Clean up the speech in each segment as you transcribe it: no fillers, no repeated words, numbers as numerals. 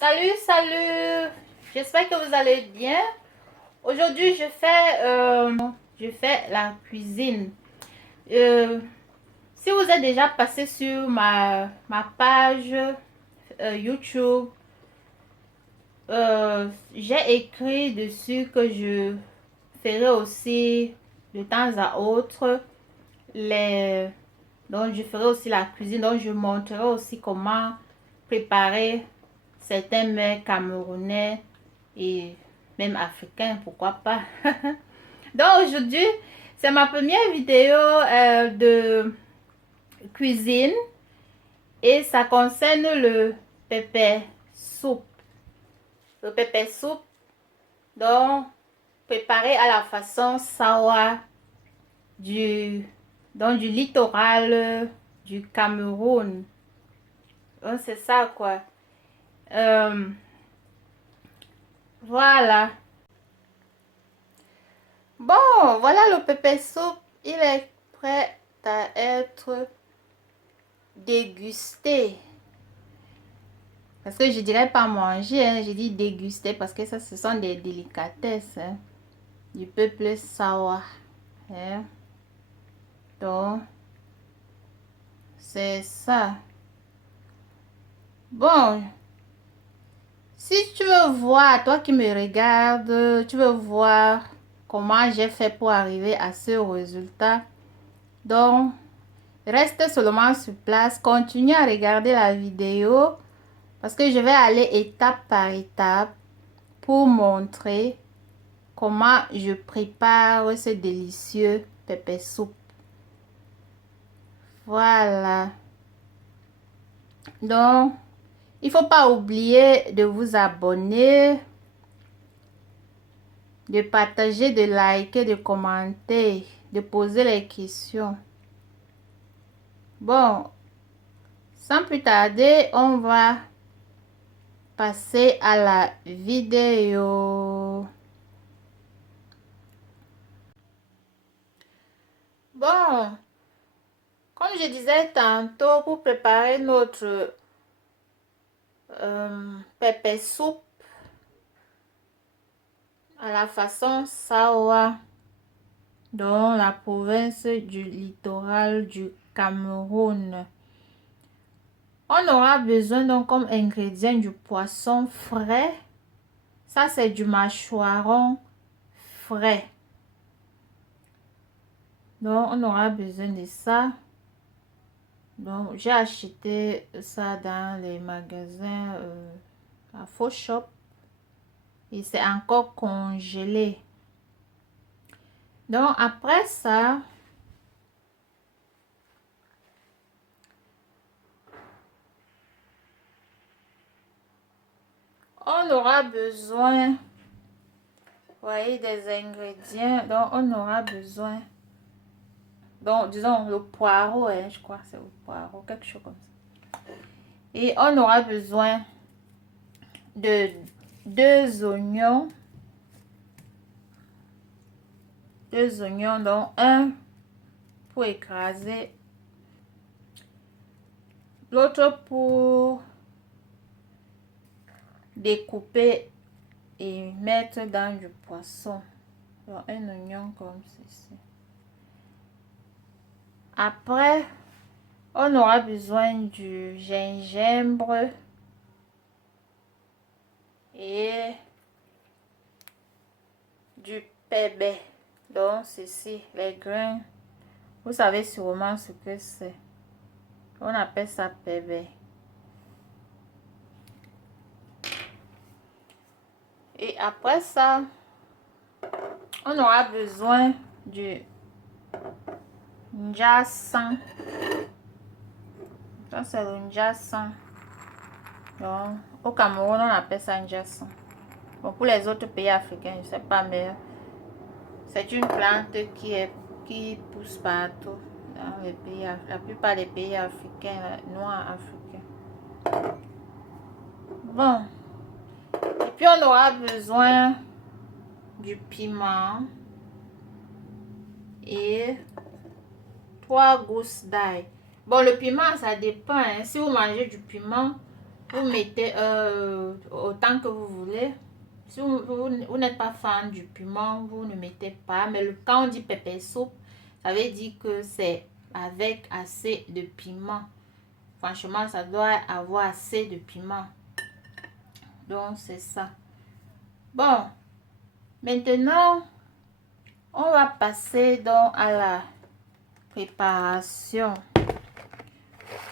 Salut, salut. J'espère que vous allez bien. Aujourd'hui, je fais la cuisine. Euh, Si vous êtes déjà passé sur ma page YouTube, j'ai écrit dessus que je ferai aussi de temps à autre les... Donc, je ferai aussi la cuisine. Donc, je montrerai aussi comment préparer certains mets camerounais et même africains, pourquoi pas. Donc, aujourd'hui, c'est ma première vidéo de cuisine et ça concerne le pépé soupe. Le pépé soupe, donc, préparé à la façon sawa du, du littoral du Cameroun. Donc, c'est ça, quoi. Euh, voilà. Bon, voilà le pépé soupe. Il est prêt à être dégusté. Parce que je dirais pas manger, hein, je dis déguster parce que ça, ce sont des délicatesses hein, du peuple sawa. Hein. Donc, c'est ça. Bon, si tu veux voir, toi qui me regardes, tu veux voir comment j'ai fait pour arriver à ce résultat. Donc, reste seulement sur place, continue à regarder la vidéo parce que je vais aller étape par étape pour montrer comment je prépare ce délicieux pépé soupe. Voilà. Donc, il faut pas oublier de vous abonner, de partager, de liker, de commenter, de poser les questions. Bon, sans plus tarder, on va passer à la vidéo. Bon, comme je disais tantôt, pour préparer notre pépé soupe à la façon Sawa dans la province du littoral du Cameroun, on aura besoin donc comme ingrédient du poisson frais. Ça, c'est du mâchoiron frais. Donc, on aura besoin de ça. Donc, j'ai acheté ça dans les magasins à Faux Shop. Et c'est encore congelé. Donc, après ça, on aura besoin, voyez, des ingrédients. Donc, on aura besoin, donc, disons, le poireau, hein, je crois que c'est le poireau, quelque chose comme ça. Et on aura besoin de 2 oignons. 2 oignons, donc un pour écraser, l'autre pour découper et mettre dans du poisson. Donc, un oignon comme ceci. Après, on aura besoin du gingembre et du pépé. Donc, ceci, les grains. Vous savez sûrement ce que c'est. On appelle ça pépé. Et après ça, on aura besoin du njassan. Ça, c'est le njassan. Donc, au Cameroun, on appelle ça njassan. Bon, pour les autres pays africains, je ne sais pas, mais c'est une plante qui pousse partout dans les pays, la plupart des pays africains, noirs africains. Bon, et puis on aura besoin du piment et 3 gousses d'ail. Bon, le piment, ça dépend. Hein. Si vous mangez du piment Vous mettez autant que vous voulez. Si vous n'êtes pas fan du piment, vous ne mettez pas. Mais quand on dit pepper soup, ça veut dire que c'est avec assez de piment. Franchement, ça doit avoir assez de piment. Donc, c'est ça. Bon, maintenant, on va passer donc à la préparation.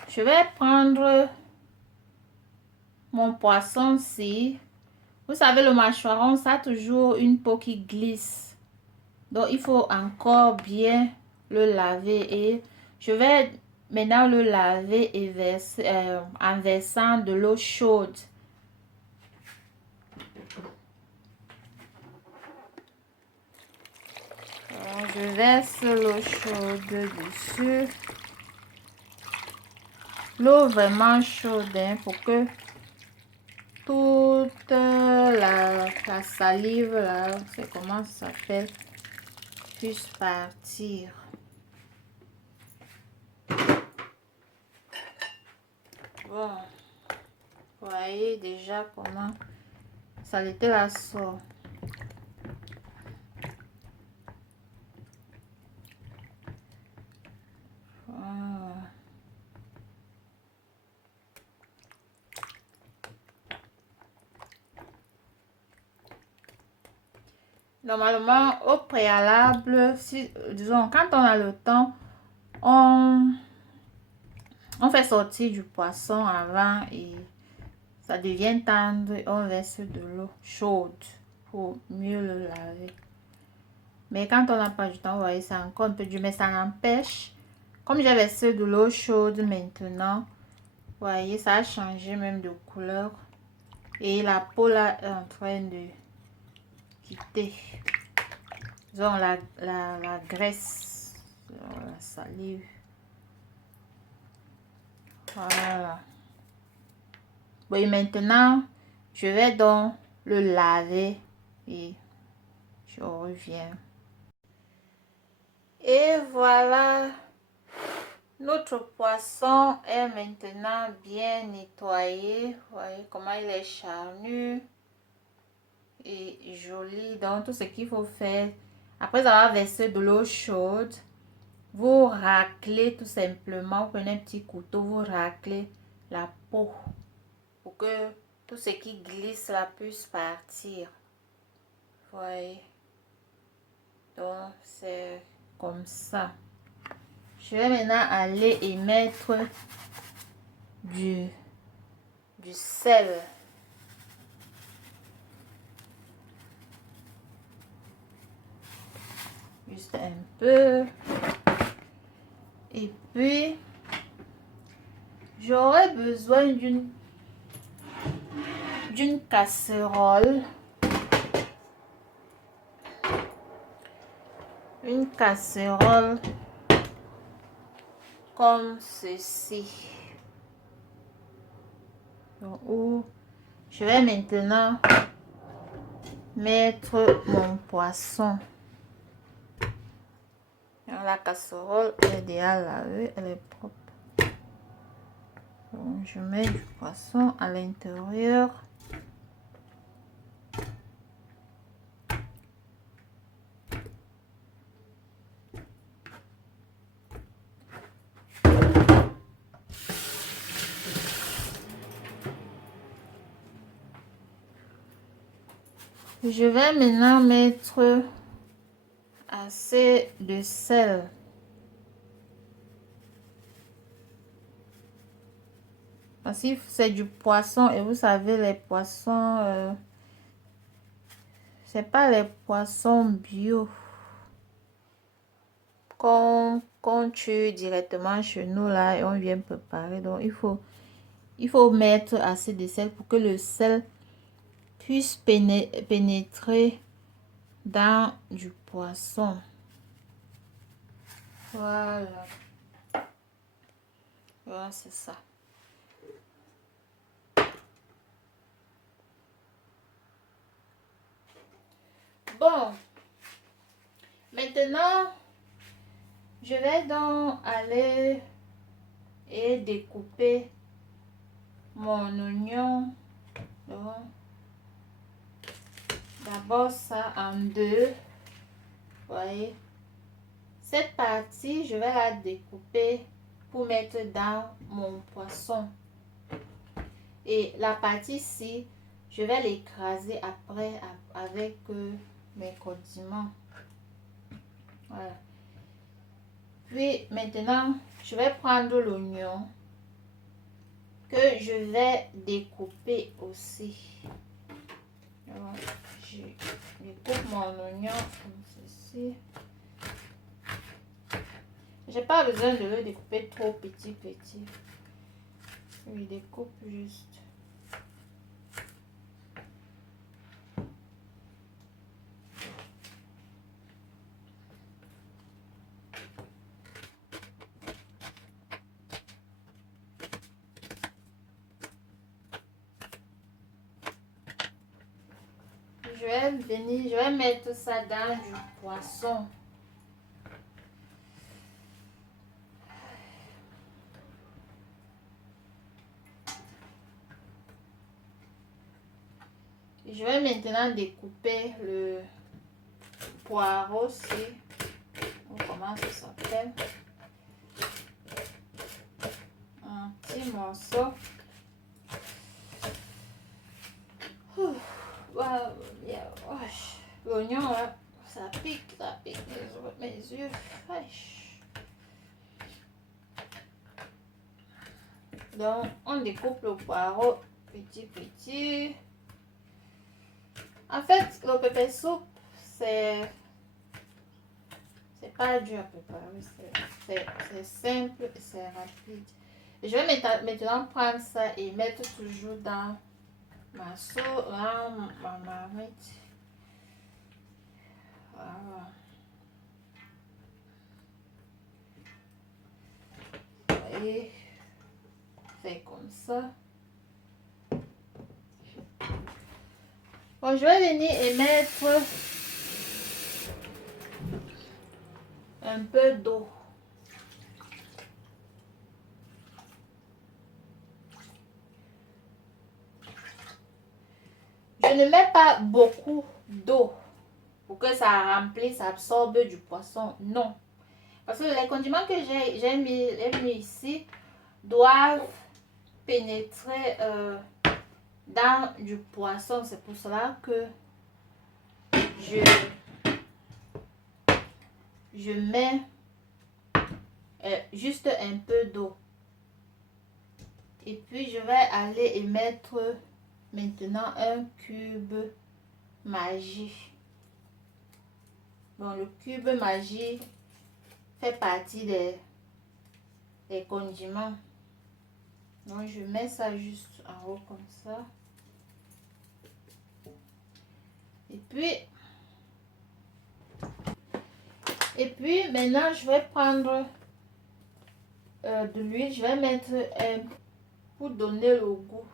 Je vais prendre mon poisson-ci. Vous savez, le mâchoiron, ça a toujours une peau qui glisse. Donc, il faut encore bien le laver. Et je vais maintenant le laver et verser, en versant de l'eau chaude. Alors, je verse l'eau chaude dessus. L'eau vraiment chaude, hein, pour que toute la salive, là, c'est comment ça s'appelle, puisse partir. Bon, vous voyez déjà comment ça était la sort. Voilà. Normalement, au préalable, si, disons, quand on a le temps, on fait sortir du poisson avant et ça devient tendre. On verse de l'eau chaude pour mieux le laver. Mais quand on n'a pas du temps, vous voyez, c'est encore un peu dur, mais ça n'empêche. Comme j'ai versé de l'eau chaude maintenant, vous voyez, ça a changé même de couleur. Et la peau là est en train de quitter. Disons la graisse, la salive. Voilà. Oui, maintenant, je vais donc le laver et je reviens. Et voilà, notre poisson est maintenant bien nettoyé. Vous voyez comment il est charnu et joli. Donc, tout ce qu'il faut faire, après avoir versé de l'eau chaude, vous raclez tout simplement. Vous prenez un petit couteau, vous raclez la peau pour que tout ce qui glisse là puisse partir. Vous voyez. Donc, c'est comme ça. Je vais maintenant aller et mettre du sel. Juste un peu. Et puis, j'aurai besoin d'une casserole. Une casserole comme ceci. Donc, où je vais maintenant mettre mon poisson. Alors, la casserole est déjà lavée, elle est propre. Donc, je mets du poisson à l'intérieur. Je vais maintenant mettre assez de sel. Parce que c'est du poisson et vous savez les poissons, c'est pas les poissons bio qu'on tue directement chez nous là et on vient préparer. Donc il faut mettre assez de sel pour que le sel puisse pénétrer dans du poisson. Voilà. Voilà, c'est ça. Bon. Maintenant, je vais donc aller et découper mon oignon. Donc, d'abord ça en deux. Voyez. Cette partie, je vais la découper pour mettre dans mon poisson. Et la partie ici, je vais l'écraser après avec mes condiments. Voilà. Puis maintenant, je vais prendre l'oignon que je vais découper aussi. Alors, je découpe mon oignon comme ceci. J'ai pas besoin de le découper trop petit. Je découpe juste. Je vais mettre ça dans du poisson. Je vais maintenant découper le poireau aussi. Comment ça s'appelle? Un petit morceau. L'oignon, là, ça pique mes yeux. Donc, on découpe le poireau petit. En fait, le pepper soup, c'est pas dur à préparer. C'est simple et c'est rapide. Je vais maintenant prendre ça et mettre toujours dans ma sauce, dans ma marmite. Voilà. Et fait comme ça. Bon, je vais venir et mettre un peu d'eau. Je ne mets pas beaucoup d'eau pour que ça remplisse, ça absorbe du poisson. Non. Parce que les condiments que j'ai mis ici doivent pénétrer dans du poisson. C'est pour cela que je mets juste un peu d'eau. Et puis je vais aller et mettre maintenant un cube Maggi. Bon, le cube Maggi fait partie des condiments. Donc je mets ça juste en haut comme ça. Et puis maintenant je vais prendre de l'huile. Je vais mettre pour donner le goût.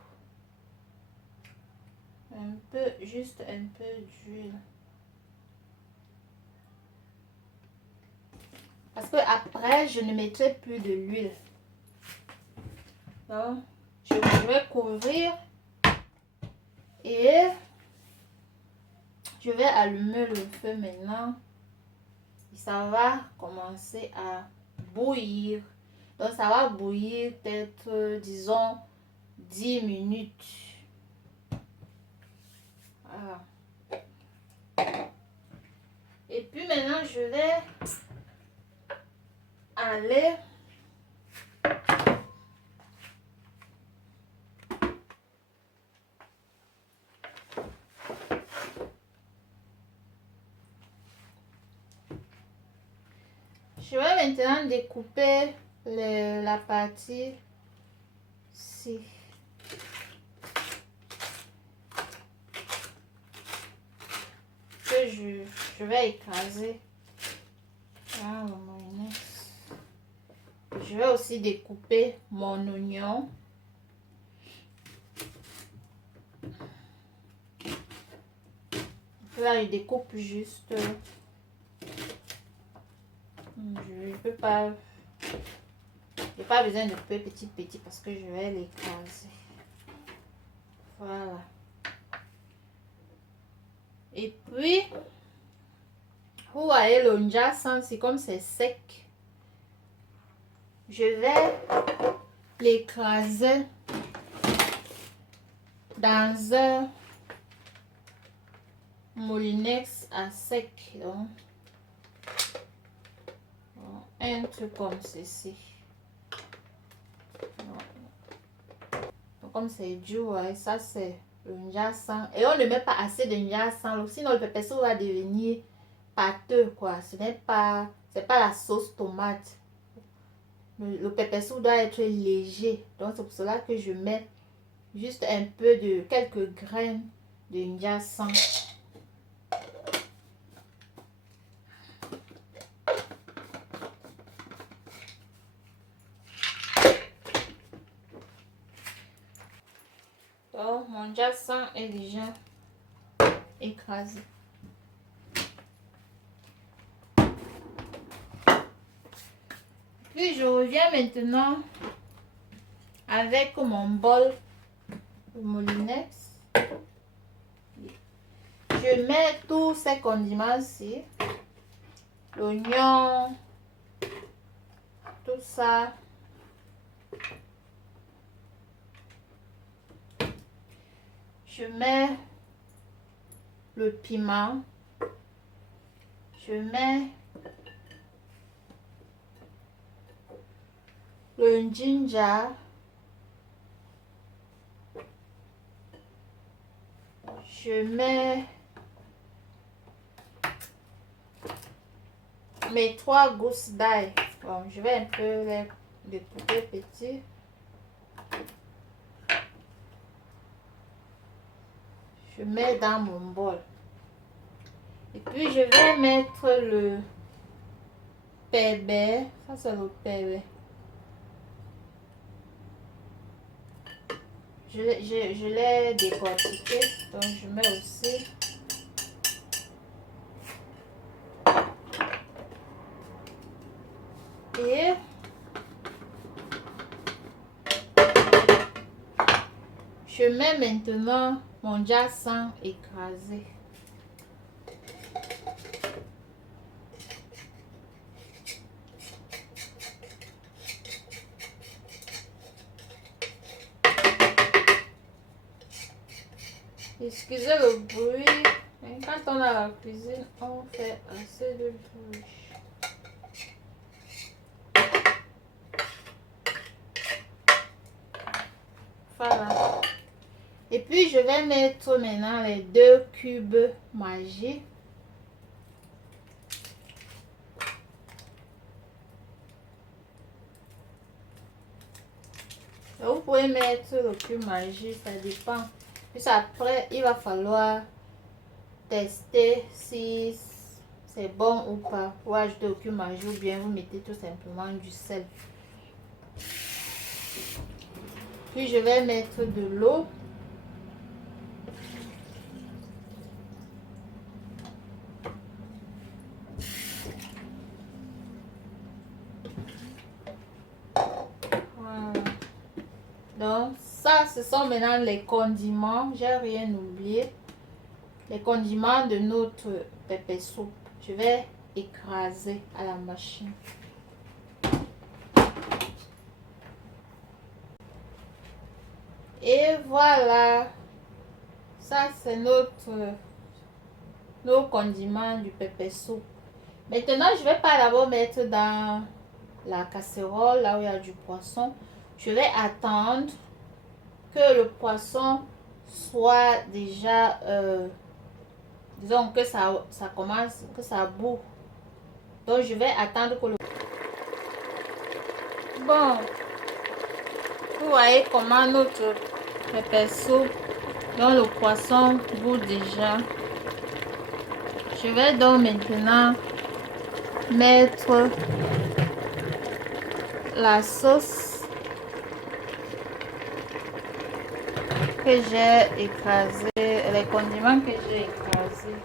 Juste un peu d'huile. Parce que après je ne mettrai plus de l'huile. Donc je vais couvrir et je vais allumer le feu maintenant. Et ça va commencer à bouillir. Donc ça va bouillir peut-être, disons, 10 minutes. Voilà. Et puis maintenant, je vais aller maintenant découper la partie ci. Que je vais écraser dans le mayonnaise. Je vais aussi découper mon oignon. Là, je découpe juste. Je peux pas. J'ai pas besoin de couper petit parce que je vais l'écraser. Voilà. Et puis, vous voyez le njassan, c'est comme c'est sec. Je vais l'écraser dans un moulinex à sec. Donc, un truc comme ceci. Donc, comme c'est dur, ouais, ça c'est le njassan. Et on ne met pas assez de njassan, sinon le pepper soup va devenir pâteux, quoi. Ce n'est pas, c'est pas la sauce tomate. Le pepper soup doit être léger. Donc, c'est pour cela que je mets juste un peu de quelques graines de njassan. Donc, mon njassan est déjà écrasé. Puis, je reviens maintenant avec mon bol de moulinex. Je mets tous ces condiments ici. L'oignon, tout ça. Je mets le piment. Je mets le ginger. Je mets mes 3 gousses d'ail. Bon, je vais un peu les découper petits. Je mets dans mon bol. Et puis je vais mettre le pépé. Ça c'est le pépé. Je l'ai décortiqué. Donc je mets aussi. Et je mets maintenant mon njassan écrasé. Excusez le bruit. Quand on a la cuisine, on fait assez de bruit. Voilà. Et puis je vais mettre maintenant les 2 cubes Maggi. Vous pouvez mettre le cube Maggi, ça dépend. Puis après, il va falloir tester si c'est bon ou pas. Pour ajouter le cube Maggi ou bien vous mettez tout simplement du sel. Puis je vais mettre de l'eau. Voilà. Donc ça, ce sont maintenant les condiments. J'ai rien oublié. Les condiments de notre pepper soup. Je vais écraser à la machine. Et voilà. Ça, c'est nos condiments du pepper soup. Maintenant, je vais pas d'abord mettre dans la casserole, là où il y a du poisson. Je vais attendre que le poisson soit déjà, disons que ça commence, que ça bout. Donc, je vais attendre que le... Bon, vous voyez comment notre pepper soup, dont le poisson bout déjà. Je vais donc maintenant mettre la sauce que j'ai écrasée, les condiments que j'ai écrasés.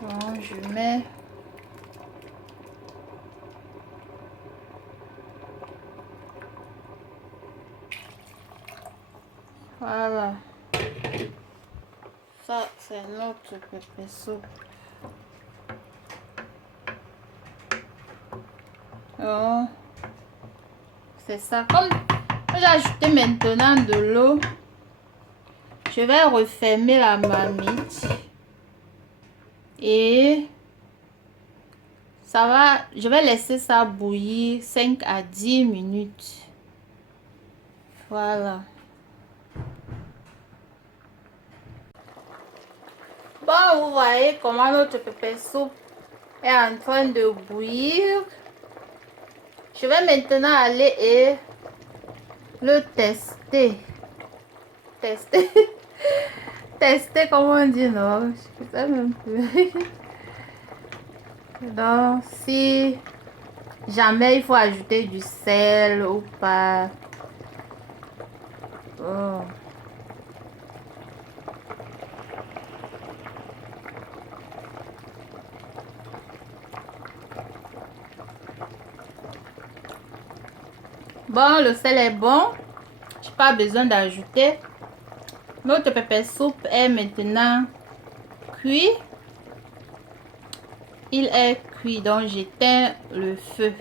Bon, je mets Voilà. Ça, c'est notre pépé soupe. Oh, c'est ça. Comme j'ai ajouté maintenant de l'eau, je vais refermer la marmite. Et ça va, je vais laisser ça bouillir 5 à 10 minutes. Voilà. Bon, vous voyez comment notre pépé soupe est en train de bouillir. Je vais maintenant aller et le tester. Tester. Tester, comment on dit, non? Je sais même plus. Donc, si jamais il faut ajouter du sel ou pas. Oh. Bon, le sel est bon. Je n'ai pas besoin d'ajouter. Notre pépé soupe est maintenant cuit. Il est cuit, donc j'éteins le feu.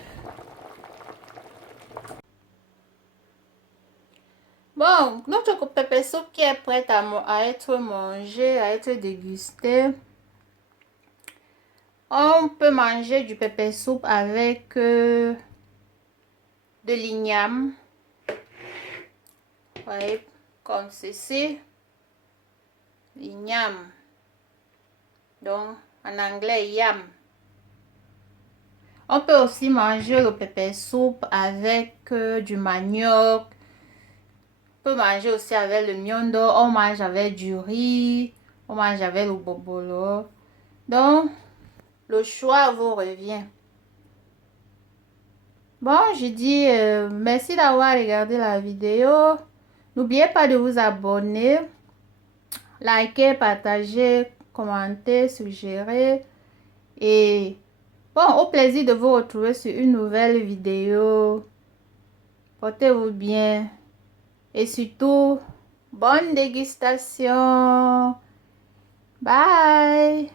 Bon, notre pépé soupe qui est prête à être mangé, à être dégusté. On peut manger du pépé soupe avec de l'igname. Vous voyez, comme ceci. L'igname. Donc, en anglais, yam. On peut aussi manger le pépé soupe avec du manioc. On peut manger aussi avec le miondo. On mange avec du riz. On mange avec le bobolo. Donc, le choix vous revient. Bon, je dis merci d'avoir regardé la vidéo. N'oubliez pas de vous abonner, liker, partager, commenter, suggérer. Et bon, au plaisir de vous retrouver sur une nouvelle vidéo. Portez-vous bien. Et surtout, bonne dégustation. Bye.